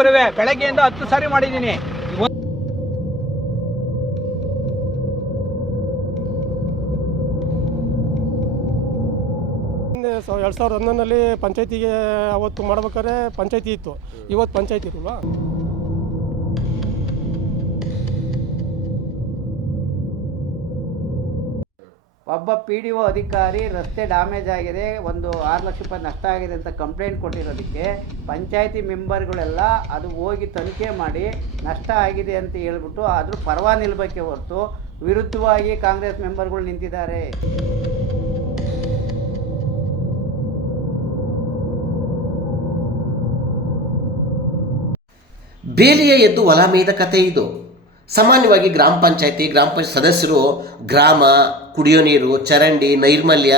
ಬರುವೆ. ಬೆಳಗ್ಗೆಯಿಂದ 10 ಸಾರಿ ಮಾಡಿದ್ದೀನಿ. 2011ರಲ್ಲಿ ಪಂಚಾಯತಿಗೆ ಅವತ್ತು ಮಾಡ್ಬೇಕಾದ್ರೆ ಪಂಚಾಯತಿ ಇತ್ತು, ಇವತ್ತು ಪಂಚಾಯತಿ ಇರಲ್ವಾ? ಒಬ್ಬ PDO ಅಧಿಕಾರಿ ರಸ್ತೆ ಡ್ಯಾಮೇಜ್ ಆಗಿದೆ, ಒಂದು 6 ಲಕ್ಷ ರೂಪಾಯಿ ನಷ್ಟ ಆಗಿದೆ ಅಂತ ಕಂಪ್ಲೇಂಟ್ ಕೊಟ್ಟಿರೋದಕ್ಕೆ ಪಂಚಾಯತಿ ಮೆಂಬರ್ಗಳೆಲ್ಲ ಅದು ಹೋಗಿ ತನಿಖೆ ಮಾಡಿ ನಷ್ಟ ಆಗಿದೆ ಅಂತ ಹೇಳ್ಬಿಟ್ಟು ಅದ್ರ ಪರವಾಗಿ ನಿಲ್ಲಬೇಕೆ ಹೊರತು ವಿರುದ್ಧವಾಗಿ ಕಾಂಗ್ರೆಸ್ ಮೆಂಬರ್ಗಳು ನಿಂತಿದ್ದಾರೆ. ಬೇಲಿಯ ಎದ್ದು ಹೊಲ ಮೇಯ್ದ ಕಥೆ ಇದು. ಸಾಮಾನ್ಯವಾಗಿ ಗ್ರಾಮ ಪಂಚಾಯತಿ ಸದಸ್ಯರು ಗ್ರಾಮ, ಕುಡಿಯೋ ನೀರು, ಚರಂಡಿ, ನೈರ್ಮಲ್ಯ,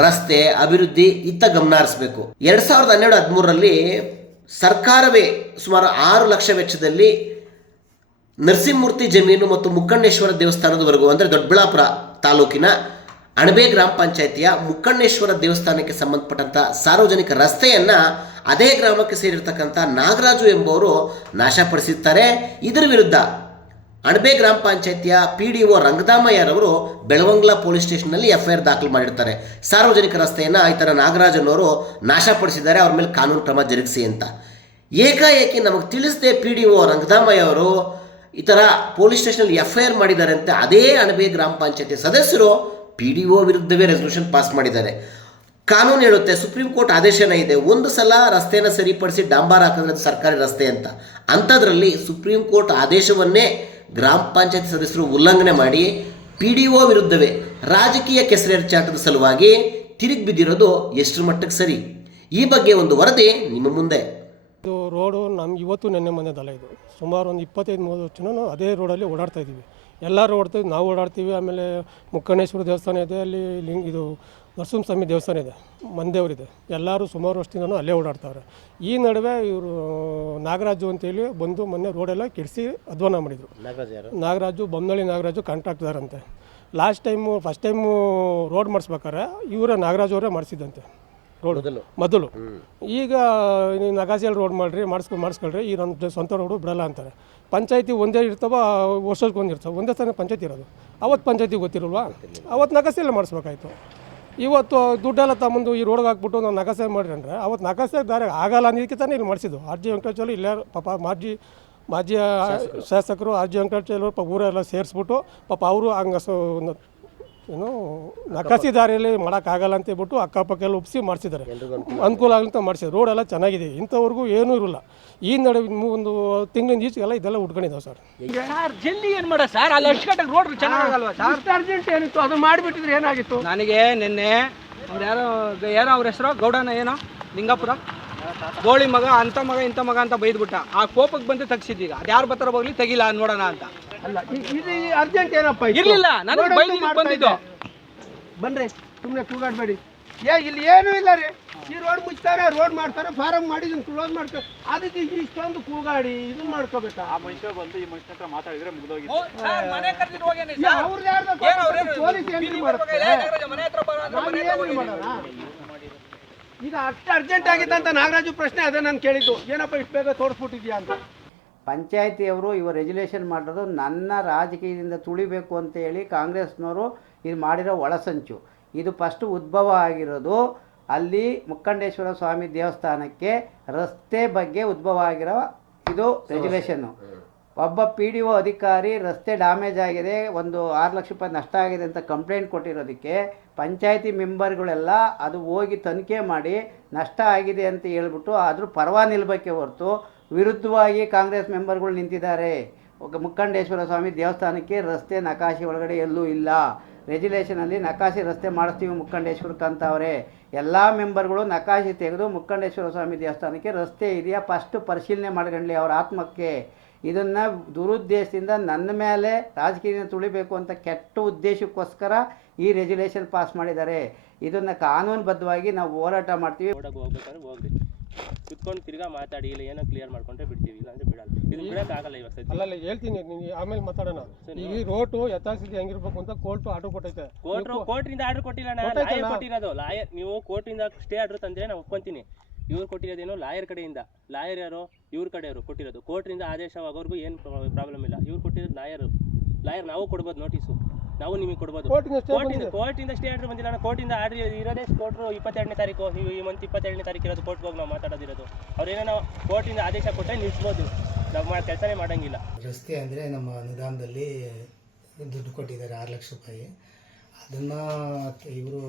ರಸ್ತೆ ಅಭಿವೃದ್ಧಿ ಇತ್ತ ಗಮನ ಹರಿಸಬೇಕು. 2012-13ರಲ್ಲಿ ಸರ್ಕಾರವೇ ಸುಮಾರು 6 ಲಕ್ಷ ವೆಚ್ಚದಲ್ಲಿ ನರಸಿಂಹಮೂರ್ತಿ ಜಮೀನು ಮತ್ತು ಮುಕ್ಕಣ್ಣೇಶ್ವರ ದೇವಸ್ಥಾನದವರೆಗೂ, ಅಂದರೆ ದೊಡ್ಡಬಳ್ಳಾಪುರ ತಾಲೂಕಿನ ಅಣಬೆ ಗ್ರಾಮ ಪಂಚಾಯತಿಯ ಮುಕ್ಕಣ್ಣೇಶ್ವರ ದೇವಸ್ಥಾನಕ್ಕೆ ಸಂಬಂಧಪಟ್ಟಂಥ ಸಾರ್ವಜನಿಕ ರಸ್ತೆಯನ್ನು ಅದೇ ಗ್ರಾಮಕ್ಕೆ ಸೇರಿರ್ತಕ್ಕಂಥ ನಾಗರಾಜು ಎಂಬುವರು ನಾಶಪಡಿಸಿರ್ತಾರೆ. ಇದರ ವಿರುದ್ಧ ಅಣಬೆ ಗ್ರಾಮ ಪಂಚಾಯತಿಯ PDO ರಂಗದಾಮಯ್ಯರವರು ಬೆಳವಂಗ್ಲ ಪೊಲೀಸ್ ಸ್ಟೇಷನ್ನಲ್ಲಿ FIR ದಾಖಲು ಮಾಡಿರ್ತಾರೆ. ಸಾರ್ವಜನಿಕ ರಸ್ತೆಯನ್ನು ಈ ಥರ ನಾಗರಾಜನವರು ನಾಶಪಡಿಸಿದ್ದಾರೆ, ಅವ್ರ ಮೇಲೆ ಕಾನೂನು ಕ್ರಮ ಜರುಗಿಸಿ ಅಂತ. ಏಕಾಏಕಿ ನಮಗೆ ತಿಳಿಸದೆ PDO ರಂಗದಾಮಯ್ಯ ಅವರು ಈ ಥರ ಪೊಲೀಸ್ ಸ್ಟೇಷನಲ್ಲಿ FIR ಮಾಡಿದ್ದಾರೆ ಅಂತ ಅದೇ ಅಣಬೆ ಗ್ರಾಮ ಪಂಚಾಯತಿ ಸದಸ್ಯರು PDO ವಿರುದ್ಧವೇ ರೆಸಲ್ಯೂಷನ್ ಪಾಸ್ ಮಾಡಿದ್ದಾರೆ. ಕಾನೂನು ಹೇಳುತ್ತೆ, ಸುಪ್ರೀಂ ಕೋರ್ಟ್ ಆದೇಶನೇ ಇದೆ, ಒಂದು ಸಲ ರಸ್ತೆಯನ್ನು ಸರಿಪಡಿಸಿ ಡಾಂಬಾರ್ ಹಾಕಿದ್ರೆ ಅದು ಸರ್ಕಾರಿ ರಸ್ತೆ ಅಂತ. ಅಂಥದ್ರಲ್ಲಿ ಸುಪ್ರೀಂ ಕೋರ್ಟ್ ಆದೇಶವನ್ನೇ ಗ್ರಾಮ ಪಂಚಾಯತ್ ಸದಸ್ಯರು ಉಲ್ಲಂಘನೆ ಮಾಡಿ PDO ವಿರುದ್ಧವೇ ರಾಜಕೀಯ ಕೆಸರೆರಚಾಟದ ಸಲುವಾಗಿ ತಿರುಗಿ ಬಿದ್ದಿರೋದು ಎಷ್ಟರ ಮಟ್ಟಕ್ಕೆ ಸರಿ? ಈ ಬಗ್ಗೆ ಒಂದು ವರದಿ ನಿಮ್ಮ ಮುಂದೆ. ಇದು ರೋಡು ನಮ್ಗೆ ಇವತ್ತು ನೆನ್ನೆ ಮೊನ್ನೆದಲ್ಲ, ಇದು ಸುಮಾರು ಒಂದು 25-30 ವರ್ಷನೂ ಅದೇ ರೋಡಲ್ಲಿ ಓಡಾಡ್ತಾ ಇದ್ದೀವಿ. ಎಲ್ಲರೂ ಓಡ್ತೀವಿ, ನಾವು ಓಡಾಡ್ತೀವಿ. ಆಮೇಲೆ ಮುಕ್ಕಣ್ಣೇಶ್ವರ ದೇವಸ್ಥಾನ ಇದೆ, ಅಲ್ಲಿ ಇದು ನರಸಿಂಹಸ್ವಾಮಿ ದೇವಸ್ಥಾನ ಇದೆ, ಮಂದೇವರಿದೆ. ಎಲ್ಲರೂ ಸುಮಾರು ವರ್ಷದಿಂದನೂ ಅಲ್ಲೇ ಓಡಾಡ್ತಾರೆ. ಈ ನಡುವೆ ಇವರು ನಾಗರಾಜು ಅಂತೇಳಿ ಬಂದು ಮೊನ್ನೆ ರೋಡೆಲ್ಲ ಕೆಡಿಸಿ ಅಧ್ವಾನ ಮಾಡಿದರು. ನಾಗರಾಜು ಬೊಮ್ಮನಳ್ಳಿ ನಾಗರಾಜು ಕಾಂಟ್ರಾಕ್ಟ್ದಾರಂತೆ. ಫಸ್ಟ್ ಟೈಮು ರೋಡ್ ಮಾಡಿಸ್ಬೇಕಾರೆ ಇವರೇ ನಾಗರಾಜು ಅವರೇ ಮಾಡಿಸಿದ್ದಂತೆ ರೋಡ್ ಮೊದಲು. ಈಗ ನೀವು ನಗಾಸಿಯಲ್ಲಿ ರೋಡ್ ಮಾಡಿರಿ, ಮಾಡಿಸ್ಕೊಳ್ರಿ, ಈ ನನ್ನ ಸ್ವಂತ ರೋಡು ಬಿಡಲ್ಲ ಅಂತಾರೆ. ಪಂಚಾಯತಿ ಒಂದೇ ಇರ್ತಾವ, ವರ್ಷಕ್ಕೆ ಒಂದು ಇರ್ತಾವೆ, ಒಂದೇ ಸಲ ಪಂಚಾಯತಿ ಇರೋದು. ಅವತ್ತು ಪಂಚಾಯತಿಗೆ ಗೊತ್ತಿರಲ್ವಾ, ಅವತ್ತು ನಗಾಸಿಯಲ್ಲೇ ಮಾಡಿಸ್ಬೇಕಾಯ್ತು. ಇವತ್ತು ದುಡ್ಡೆಲ್ಲ ತಗೊಂಡು ಈ ರೋಡ್ಗೆ ಹಾಕ್ಬಿಟ್ಟು ನಾವು ನಗಾಸೆ ಮಾಡಿರಿ ಅಂದರೆ ಅವತ್ತು ನಗಾಸೆ ದಾರಿ ಆಗಲ್ಲ ಅನ್ನೋದಕ್ಕೆ ತಾನೇ ಇಲ್ಲಿ ಮಾಡಿಸಿದ್ದು. RG ವೆಂಕಟಾಚಲ ಇಲ್ಲೇ ಪಾಪ ಮಾಜಿ ಶಾಸಕರು RG ವೆಂಕಟಾಚಲ ಪಾಪ ಊರೆಲ್ಲ ಸೇರಿಸ್ಬಿಟ್ಟು ಪಾಪ ಅವರು ಏನು ನಕಾಸಿ ದಾರಿಯಲ್ಲಿ ಮಾಡೋಕ್ಕಾಗಲ್ಲ ಅಂತ ಹೇಳ್ಬಿಟ್ಟು ಅಕ್ಕಪಕ್ಕ ಎಲ್ಲ ಒಪ್ಪಿಸಿ ಮಾಡಿಸಿದ್ದಾರೆ, ಅನುಕೂಲ ಆಗಲಿ ಮಾಡಿಸಿದ್ರು. ರೋಡೆಲ್ಲ ಚೆನ್ನಾಗಿದೆ, ಇಂಥವ್ರಿಗೂ ಏನೂ ಇರಲ್ಲ. ಈ ನಡುವೆ ಒಂದು ತಿಂಗಳಿಂದ ಈಚೆಗೆಲ್ಲ ಇದೆಲ್ಲ ಉಟ್ಕೊಂಡಿದ್ದಾವೆ ಸರ್. ಜಲ್ದಿ ಏನು ಮಾಡ ಸರ್, ಅಲ್ಲಿ ಅಷ್ಟು ಗಂಟೆಗೆ ರೋಡ್ ಚೆನ್ನಾಗಲ್ವಾ ಸರ್? ಅರ್ಜೆಂಟ್ ಏನಿತ್ತು ಅದು ಮಾಡಿಬಿಟ್ಟಿದ್ರೆ ಏನಾಗಿತ್ತು? ನನಗೆ ನಿನ್ನೆ ಅವ್ರು ಯಾರೋ ಅವ್ರ ಹೆಸರು ಗೌಡನ ಏನೋ ಲಿಂಗಾಪುರ ಗೋಳಿ ಮಗ ಅಂಥ ಮಗ ಇಂಥ ಮಗ ಅಂತ ಬೈದ್ಬಿಟ್ಟ. ಆ ಕೋಪಕ್ಕೆ ಬಂದು ತೆಗ್ಸಿದ್ದೀಗ ಅದು ಯಾರು ಬರ್ತಾರ ಹೋಗ್ಲಿ ತೆಗಿಲ್ಲ ನೋಡೋಣ ಅಂತ. ಅಲ್ಲ ಇದು ಅರ್ಜೆಂಟ್ ಏನಪ್ಪ ಇರಲಿಲ್ಲ, ನನಗೆ ಬಂದಿದ್ದು. ಬನ್ರಿ, ಸುಮ್ಮನೆ ಕೂಗಾಡಬೇಡಿ. ಇಲ್ಲಿ ಏನೂ ಇಲ್ಲ ರೀ. ಈ ರೋಡ್ ಮುಚ್ತಾರೆ, ರೋಡ್ ಮಾಡ್ತಾರೆ, ಫಾರಮ್ ಮಾಡಿ ಇದನ್ನು ಕ್ಲೋಸ್ ಮಾಡ್ತಾರೆ. ಅದಕ್ಕೆ ಇಷ್ಟೊಂದು ಕೂಗಾಡಿ ಇದನ್ನ ಮಾಡ್ಕೋಬೇಕಾ? ಆ ಮನುಷ್ಯ ಬಂದು ಈ ಮನುಷ್ಯ ಹತ್ರ ಮಾತಾಡಿದ್ರೆ ಮುಗಿದೋಗಿತ್ತು. ಈಗ ಅಷ್ಟು ಅರ್ಜೆಂಟ್ ಆಗಿತ್ತು ಅಂತ ನಾಗರಾಜು ಪ್ರಶ್ನೆ ಅದೇ ನಾನು ಕೇಳಿದ್ದು, ಏನಪ್ಪ ಇಷ್ಟು ಬೇಗ ತೋರಿಸ್ಬಿಟ್ಟಿದ್ಯಾ ಅಂತ. ಪಂಚಾಯತಿಯವರು ಇವ ರೆಗ್ಯುಲೇಷನ್ ಮಾಡೋದು ನನ್ನ ರಾಜಕೀಯದಿಂದ ತುಳಿಬೇಕು ಅಂತ ಹೇಳಿ ಕಾಂಗ್ರೆಸ್ನವರು ಇದು ಮಾಡಿರೋ ಒಳಸಂಚು. ಇದು ಫಸ್ಟು ಉದ್ಭವ ಆಗಿರೋದು ಅಲ್ಲಿ ಮುಕ್ಕಣ್ಣೇಶ್ವರ ಸ್ವಾಮಿ ದೇವಸ್ಥಾನಕ್ಕೆ ರಸ್ತೆ ಬಗ್ಗೆ ಉದ್ಭವ ಆಗಿರೋ ಇದು ರೆಗ್ಯುಲೇಷನ್ನು. ಒಬ್ಬ PDO ಅಧಿಕಾರಿ ರಸ್ತೆ ಡ್ಯಾಮೇಜ್ ಆಗಿದೆ, ಒಂದು 6 ಲಕ್ಷ ರೂಪಾಯಿ ನಷ್ಟ ಆಗಿದೆ ಅಂತ ಕಂಪ್ಲೇಂಟ್ ಕೊಟ್ಟಿರೋದಕ್ಕೆ ಪಂಚಾಯತಿ ಮೆಂಬರ್ಗಳೆಲ್ಲ ಅದು ಹೋಗಿ ತನಿಖೆ ಮಾಡಿ ನಷ್ಟ ಆಗಿದೆ ಅಂತ ಹೇಳ್ಬಿಟ್ಟು ಅದ್ರ ಪರವಾಗಿ ನಿಲ್ಲಬೇಕೆ ಹೊರತು ವಿರುದ್ಧವಾಗಿ ಕಾಂಗ್ರೆಸ್ ಮೆಂಬರ್ಗಳು ನಿಂತಿದ್ದಾರೆ. ಮುಕ್ಕಣ್ಣೇಶ್ವರ ಸ್ವಾಮಿ ದೇವಸ್ಥಾನಕ್ಕೆ ರಸ್ತೆ ನಕಾಶೆ ಒಳಗಡೆ ಎಲ್ಲೂ ಇಲ್ಲ. ರೆಗ್ಯುಲೇಷನಲ್ಲಿ ನಕಾಶೆ ರಸ್ತೆ ಮಾಡಿಸ್ತೀವಿ ಮುಕ್ಕಣ್ಣೇಶ್ವರಕ್ಕೆ ಅಂತವ್ರೆ. ಎಲ್ಲ ಮೆಂಬರ್ಗಳು ನಕಾಶೆ ತೆಗೆದು ಮುಕ್ಕಣ್ಣೇಶ್ವರ ಸ್ವಾಮಿ ದೇವಸ್ಥಾನಕ್ಕೆ ರಸ್ತೆ ಇದೆಯಾ ಫಸ್ಟು ಪರಿಶೀಲನೆ ಮಾಡ್ಕೊಳ್ಳಿ ಅವ್ರ ಆತ್ಮಕ್ಕೆ. ಇದನ್ನು ದುರುದ್ದೇಶದಿಂದ ನನ್ನ ಮೇಲೆ ರಾಜಕೀಯದಿಂದ ತುಳಿಬೇಕು ಅಂತ ಕೆಟ್ಟ ಉದ್ದೇಶಕ್ಕೋಸ್ಕರ ಈ ರೆಗ್ಯುಲೇಷನ್ ಪಾಸ್ ಮಾಡಿದ್ದಾರೆ. ಇದನ್ನು ಕಾನೂನುಬದ್ಧವಾಗಿ ನಾವು ಹೋರಾಟ ಮಾಡ್ತೀವಿ. ಹೋಗ್ರಿ ಕುತ್ಕೊಂಡು ತಿರ್ಗಾ ಮಾತಾಡಿ, ಇಲ್ಲ ಏನೋ ಕ್ಲಿಯರ್ ಮಾಡ್ಕೊಂಡ್ರೆ ಬಿಡ್ತೀವಿ, ಇಲ್ಲ ಅಂದ್ರೆ ಬಿಡಲ್ಲ. ಇದು ಬಿಡಕ್ಕಾಗಲ್ಲ ಇವಾಗ. ಅಲ್ಲ ಹೇಳ್ತೀನಿ, ನಿಮಗೆ ಆಮೇಲೆ ಮಾತಾಡೋಣ. ಈ ರೋಟು ಯಥಾಸ್ಥಿತಿ ಹೆಂಗಿರ್ಬೇಕು ಅಂತ ಕೋರ್ಟ್ ಆರ್ಡರ್ ಕೊಟ್ಟೈತೆ. ಕೋರ್ಟ್ರಿಂದ ಆರ್ಡರ್ ಕೊಟ್ಟಿಲ್ಲ, ಕೊಟ್ಟಿರೋದು ಲಾಯರ್. ನೀವು ಕೋರ್ಟಿಂದ ಸ್ಟೇ ಆರ್ಡರ್ ತಂದ್ರೆ ನಾನು ಒಪ್ಕೊಂತೀನಿ. ಇವ್ರು ಕೊಟ್ಟಿರೋದೇನೋ ಲಾಯರ್ ಕಡೆಯಿಂದ, ಲಾಯರ್ ಯಾರು ಇವ್ರ ಕಡೆಯವರು ಕೊಟ್ಟಿರೋದು, ಕೋರ್ಟ್ರಿಂದ ಆದೇಶವಾಗೋರ್ಗೂ ಏನು ಪ್ರಾಬ್ಲಮ್ ಇಲ್ಲ. ಇವ್ರು ಕೊಟ್ಟಿರೋದು ಲಾಯರ್ ನಾವು ಕೊಡ್ಬೋದು ನೋಟಿಸು, ನಾವು ನಿಮಗೆ ಕೊಡ್ಬೋದು. ಕೋರ್ಟಿಂದ ಸ್ಟೇ ಆರ್ಡರ್ ಬಂದಿಲ್ಲ, ಕೋರ್ಟಿಂದ ಆರ್ಡರ್ ಇರೋದೇ ಕೋರ್ಟ್ರು 22ನೇ ತಾರೀಕು, ನೀವು ಈ ಮಂತ್ 22ನೇ ತಾರೀಕು ಇರೋದು ಕೋರ್ಟ್ಗೆ ಹೋಗಿ ನಾವು ಮಾತಾಡೋದಿರೋದು. ಅವ್ರೇನೋ ಕೋರ್ಟಿಂದ ಆದೇಶ ಕೊಟ್ಟರೆ ನಿಲ್ಲಿಸ್ಬೋದು, ನಾವು ಕೆಲಸನೇ ಮಾಡೋಂಗಿಲ್ಲ. ರಸ್ತೆ ಅಂದರೆ ನಮ್ಮ ಅನುದಾನದಲ್ಲಿ ದುಡ್ಡು ಕೊಟ್ಟಿದ್ದಾರೆ 6 ಲಕ್ಷ ರೂಪಾಯಿ. ಅದನ್ನು ಇವರು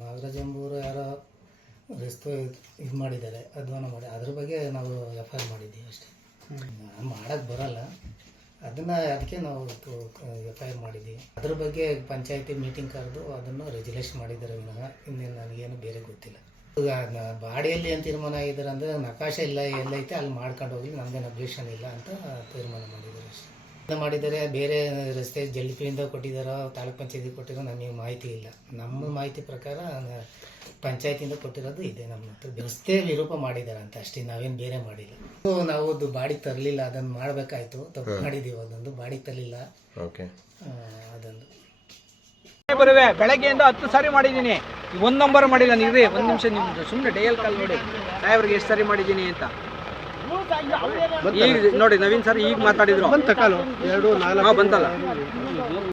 ನಾಗರಾಜ್ ಎಂಬುವರು ಯಾರೋ ರಸ್ತೆ ಇದು ಮಾಡಿದ್ದಾರೆ, ಅಧ್ವಾನ ಮಾಡಿ, ಅದ್ರ ಬಗ್ಗೆ ನಾವು FIR ಮಾಡಿದ್ದೀವಿ ಅಷ್ಟೇ. ಮಾಡೋಕ್ಕೆ ಬರೋಲ್ಲ ಅದನ್ನು, ಅದಕ್ಕೆ ನಾವು FIR ಮಾಡಿದ್ದೀವಿ. ಅದ್ರ ಬಗ್ಗೆ ಪಂಚಾಯತಿ ಮೀಟಿಂಗ್ ಕರೆದು ಅದನ್ನು ರೆಜುಲೇಷನ್ ಮಾಡಿದ್ದಾರೆ ವಿನಃ ಇನ್ನೇನು ನನಗೇನು ಬೇರೆ ಗೊತ್ತಿಲ್ಲ. ಬಾಡಿಯಲ್ಲಿ ಏನು ತೀರ್ಮಾನ ಆಗಿದ್ದಾರೆ ಅಂದರೆ ನಕಾಶೆ ಇಲ್ಲ ಎಲ್ಲೈತೆ ಅಲ್ಲಿ ಮಾಡ್ಕೊಂಡು ಹೋಗಲಿ, ನಮಗೇನು ಅಬ್ಜೆಕ್ಷನ್ ಇಲ್ಲ ಅಂತ ತೀರ್ಮಾನ ಮಾಡಿದ್ದಾರೆ ಅಷ್ಟೇ. ಮಾಡಿದ್ದಾರೆ ಬೇರೆ ರಸ್ತೆ ಜಲ್ಪಿಯಿಂದ ಕೊಟ್ಟಿದ್ದಾರೋ ತಾಲೂಕ್ ಪಂಚಾಯತಿ ಕೊಟ್ಟಿರೋ ನಮಗೆ ಮಾಹಿತಿ ಇಲ್ಲ. ನಮ್ಮ ಮಾಹಿತಿ ಪ್ರಕಾರ ಪಂಚಾಯತಿಯಿಂದ ಕೊಟ್ಟಿರೋದು ಇದೆ ನಮ್ಮ ಹತ್ರ. ರಸ್ತೆ ವಿರೂಪ ಮಾಡಿದ್ದಾರೆ ಅಂತ ಅಷ್ಟೇ, ನಾವೇನು ಬೇರೆ ಮಾಡಿಲ್ಲ. ನಾವು ಅದು ಬಾಡಿಗೆ ತರಲಿಲ್ಲ, ಅದನ್ನು ಮಾಡಬೇಕಾಯ್ತು, ತಪ್ಪು ಮಾಡಿದ್ದೀವಿ. ಅದೊಂದು ಬಾಡಿಗೆ ತರಲಿಲ್ಲ, ಅದೊಂದು ಬರುವೆ. ಬೆಳಗ್ಗೆಯಿಂದ 10 ಸಾರಿ ಮಾಡಿದ್ದೀನಿ, 1 ನಂಬರ್ ಮಾಡಿಲ್ಲ. ನೀವೇ 1 ನಿಮಿಷ ನಿಮ್ದು ಸುಮ್ಮನೆ ಡೈಯಲ್ ಕಾಲ್ ನೋಡಿ ಸಾಹೇಬ್ರಿಗೆ ಎಷ್ಟು ಸಾರಿ ಮಾಡಿದ್ದೀನಿ ಅಂತ. ಈಗ ನೋಡಿ ನವೀನ್ ಸರ್ ಈಗ ಮಾತಾಡಿದ್ರು, ಬಂತಲ್ಲ.